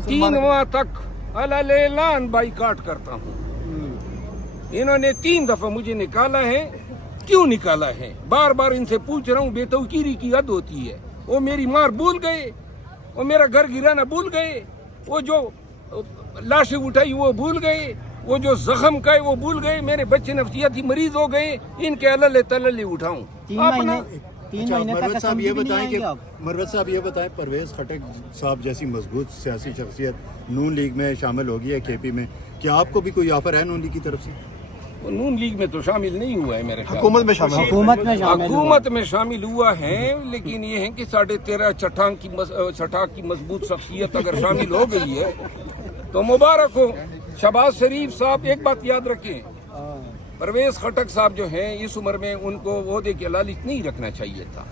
3 माह तक अलान बाइकाट करता हूँ। इन्होंने 3 दफा मुझे निकाला है। क्यों निकाला है? बार बार इनसे पूछ रहा हूँ। बेतौकीरी की हद होती है। वो मेरी मार भूल गए, वो मेरा घर गिराना भूल गए, वो जो लाशें उठाई वो भूल गए, वो जो जख्म का है वो भूल गए। मेरे बच्चे नफ्सियाती मरीज हो गए। इनके अल्ले तल्ले उठाऊं। 3 महीने मरवत साहब ये बताएं कि मरवत साहब ये बताएं, परवेज खटक साहब जैसी मजबूत सियासी शख्सियत नून लीग में शामिल होगी है, केपी में, क्या आपको भी कोई ऑफर है नून लीग की तरफ से? नून लीग में तो शामिल नहीं हुआ है मेरे ख्याल। हुकूमत में शामिल हुआ है, लेकिन ये है कि 13.5 छठाक की मजबूत शख्सियत अगर शामिल हो गई है तो मुबारक हो। शहबाज शरीफ साहब एक बात याद रखें, परवेज खटक साहब जो हैं इस उम्र में उनको ओहदे के लालच नहीं रखना चाहिए था।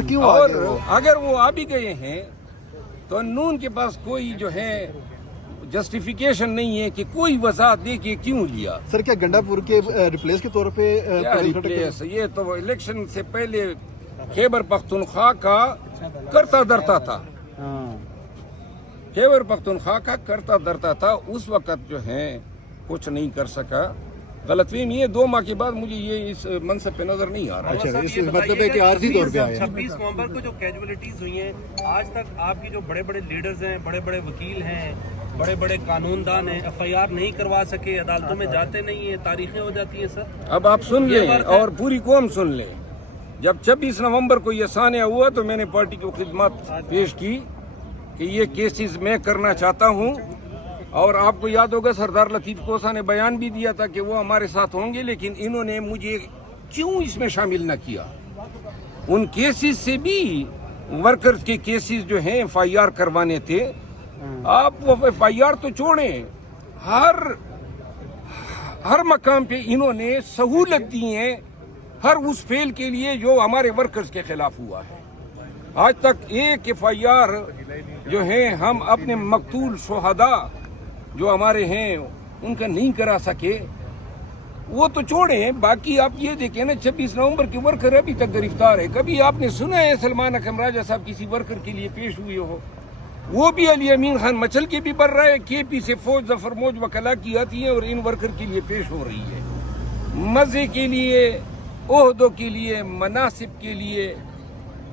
क्यों? और अगर वो आ भी गए हैं तो नून के पास कोई जो है जस्टिफिकेशन नहीं है कि कोई वजह दे के क्यों लिया। सर क्या गंडापुर के रिप्लेस के तौर पे रिप्लेस? ये तो इलेक्शन से पहले खैबर पख्तूनख्वा का करता धरता था। खैबर पख्तूनख्वा का करता धरता था। उस वक्त जो है कुछ नहीं कर सका। गलतफहमी ये 2 माह के बाद मुझे ये इस मनसब पे नजर नहीं आ रहा। अच्छा, इस मतलब है कि आर्जी तौर पे आया। 26 नवंबर को जो कैजुअलिटीज हुई हैं, आज तक आपकी जो बड़े बड़े लीडर्स हैं, बड़े बड़े वकील हैं, बड़े बड़े कानूनदान हैं, FIR नहीं करवा सके, अदालतों में जाते नहीं है, तारीखें हो जाती हैं। सर अब आप सुन लें और पूरी कौम सुन ले। जब 26 नवंबर को ये सानिया हुआ तो मैंने पार्टी को खिदमत पेश की कि ये केसेस मैं करना चाहता हूँ। और आपको याद होगा सरदार लतीफ कोसा ने बयान भी दिया था कि वो हमारे साथ होंगे, लेकिन इन्होंने मुझे क्यों इसमें शामिल न किया। उन केसेस से भी वर्कर्स के केसेस जो हैं FIR करवाने थे। आप वो FIR तो छोड़ें, हर मकाम पे इन्होंने सहूलत दी है हर उस फेल के लिए जो हमारे वर्कर्स के खिलाफ हुआ है। आज तक एक FIR जो है हम अपने मकतूल शोहदा जो हमारे हैं उनका नहीं करा सके। वो तो छोड़ें, बाकी आप ये देखें ना 26 नवंबर के वर्कर अभी तक गिरफ्तार है। कभी आपने सुना है सलमान अकरम राजा साहब किसी वर्कर के लिए पेश हुए हो? वो भी अली अमीन खान मचल के भी बढ़ रहा है। KP से फौज जफर मौज वकला की आती है और इन वर्कर के लिए पेश हो रही है। मजे के लिए, ओहदों के लिए, मनासिब के लिए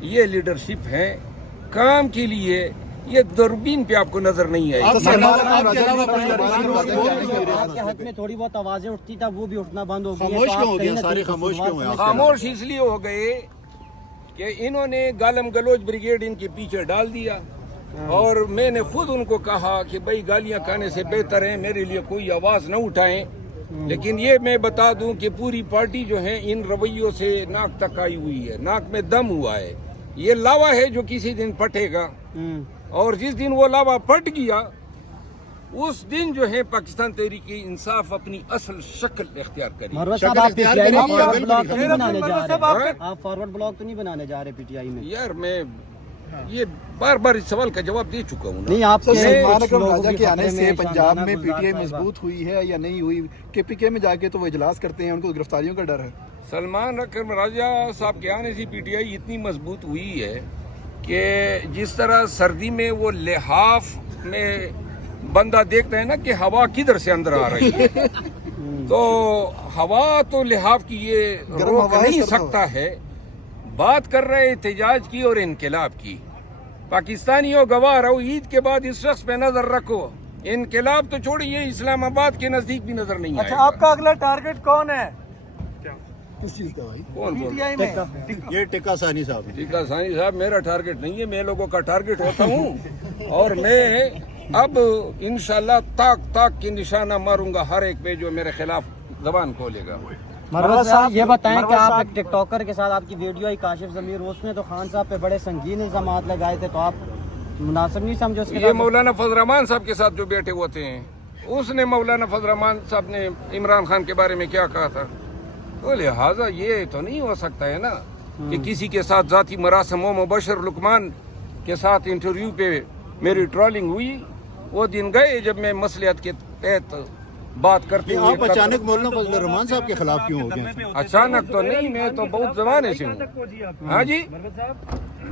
ये लीडरशिप है। काम के लिए ये दूरबीन पे आपको नजर नहीं आएगी। आपके हक में थोड़ी बहुत आवाजें उठती था, वो भी उठना बंद हो गई। खामोश क्यों हो गया? सारे खामोश क्यों हैं? खामोश इसलिए हो गए कि इन्होंने गालम गलोच ब्रिगेड इनके पीछे डाल दिया। और मैंने खुद उनको कहा कि भाई गालियां खाने से बेहतर है मेरे लिए कोई आवाज न उठाएं। लेकिन ये मैं बता दूं कि पूरी पार्टी जो है इन रवैयों से नाक तक आई हुई है, नाक में दम हुआ है। ये लावा है जो किसी दिन फटेगा, और जिस दिन वो लावा फट गया उस दिन जो है पाकिस्तान तहरीक इंसाफ अपनी असल शक्ल इख्तियार करेगी। आप फॉरवर्ड ब्लॉक तो नहीं बनाने जा रहे PTI में? यार मैं ये बार बार इस सवाल का जवाब दे चुका हूँ। नहीं, आप सलमान अकरम राजा के आने से पंजाब में PTI मजबूत हुई है या नहीं हुई? KPK में जाके तो वो इजलास करते हैं, उनको गिरफ्तारियों का डर है। सलमान अकरम राजा साहब के आने से PTI इतनी मजबूत हुई है कि जिस तरह सर्दी में वो लिहाफ में बंदा देखता है ना कि हवा किधर से अंदर आ रही है तो हवा तो लिहाफ की ये रोक नहीं सकता है। बात कर रहे एहतजाज की और इनकलाब की। पाकिस्तानियों गवाह रहो, ईद के बाद इस शख्स पे नजर रखो। इनकलाब तो छोड़िए, इस्लामाबाद के नजदीक भी नजर नहीं आएगा। आपका अगला टारगेट कौन है? किस चीज का भाई? कौन बोल? PTI में ये टिक्का सानी साहब। टिक्का सानी साहब मेरा टारगेट नहीं है, मैं लोगों का टारगेट होता हूँ। और मैं अब इंशाल्लाह ताक की निशाना मारूंगा हर एक पे जो मेरे खिलाफ जबान खोलेगा। मरवत साहब ये बताएं कि आप एक टिकटॉकर के साथ आपकी वीडियो आई काशिफ ज़मीर, उसने तो खान साहब पे बड़े संगीन इल्जामात लगाए थे, तो आप मुनासिब नहीं समझे उसके? ये मौलाना फजल रहमान साहब के साथ जो बैठे होते हैं, उसने मौलाना फजल रहमान साहब ने इमरान खान के बारे में क्या कहा था, तो लिहाजा ये तो नहीं हो सकता है ना कि किसी के साथ जाती मरासम। मुबशर लुकमान के साथ इंटरव्यू पे मेरी ट्रोलिंग हुई, वो दिन गए जब मैं मसलियत के तहत बात करते हुए। आप अचानक मौलाना फजल रहमान साहब के खिलाफ क्यों हो गए? अचानक तो नहीं, मैं तो बहुत जमाने से हूँ। हाँ जी,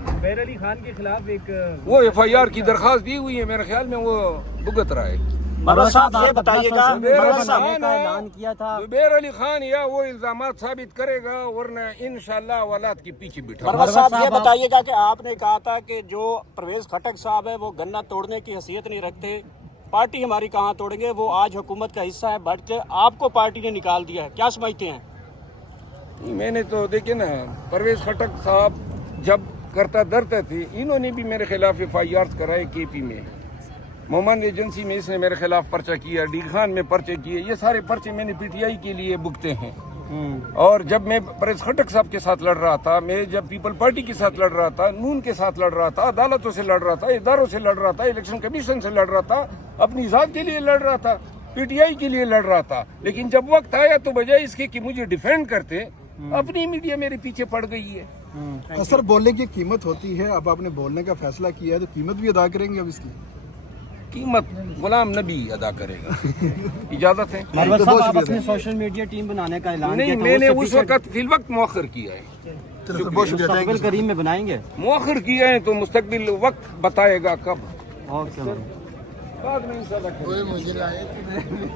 زبیر علی خان کے خلاف ایک وہ FIR کی درخواست دی ہوئی ہے, میرے خیال میں وہ بھگت رہا ہے. مروت صاحب یہ بتائیے گا, مروت صاحب اعلان کیا تھا. زبیر علی خان یا وہ الزامات ثابت کرے گا ورنہ انشاءاللہ اولاد کے پیچھے بٹھا. مروت صاحب یہ بتائیے گا کہ آپ نے کہا تھا کہ جو پرویز خٹک صاحب ہے وہ گنا توڑنے کی حیثیت نہیں رکھتے, پارٹی ہماری کہاں توڑیں گے, وہ آج حکومت کا حصہ ہے, بٹ آپ کو پارٹی نے نکال دیا ہے, کیا سمجھتے ہیں؟ میں نے تو دیکھے نا, پرویز خٹک صاحب جب کرتا درتے تھے, انہوں نے بھی میرے خلاف FIR کرائے KP میں, مومن ایجنسی میں اس نے میرے خلاف پرچہ کیا, ڈی خان میں پرچے کیے, یہ سارے پرچے میں نے PTI کے لیے بکتے ہیں. اور جب میں پرویز خٹک صاحب کے ساتھ لڑ رہا تھا, میں جب پیپل پارٹی کے ساتھ لڑ رہا تھا, نون کے ساتھ لڑ رہا تھا, عدالتوں سے لڑ رہا تھا, اداروں سے لڑ رہا تھا, الیکشن کمیشن سے لڑ رہا تھا, اپنی ذات کے لیے لڑ رہا تھا, PTI کے لیے لڑ رہا تھا, لیکن جب وقت آیا تو بجائے اس کے کہ مجھے ڈیفینڈ کرتے, اپنی میڈیا میرے پیچھے پڑ گئی ہے. سر بولنے کی قیمت ہوتی ہے, اب آپ نے بولنے کا فیصلہ کیا ہے تو قیمت بھی ادا کریں گے اب اس کی؟ قیمت غلام نبی ادا کرے گا. اجازت ہے. مروت صاحب آپ اپنی سوشل میڈیا ٹیم بنانے کا اعلان نہیں, میں نے اس وقت فی الوقت مؤخر کیا ہے, مستقبل کریم میں بنائیں گے. مؤخر کیا ہے تو مستقبل وقت بتائے گا کب. اوکے. بعد میں انشاءاللہ کریں گے.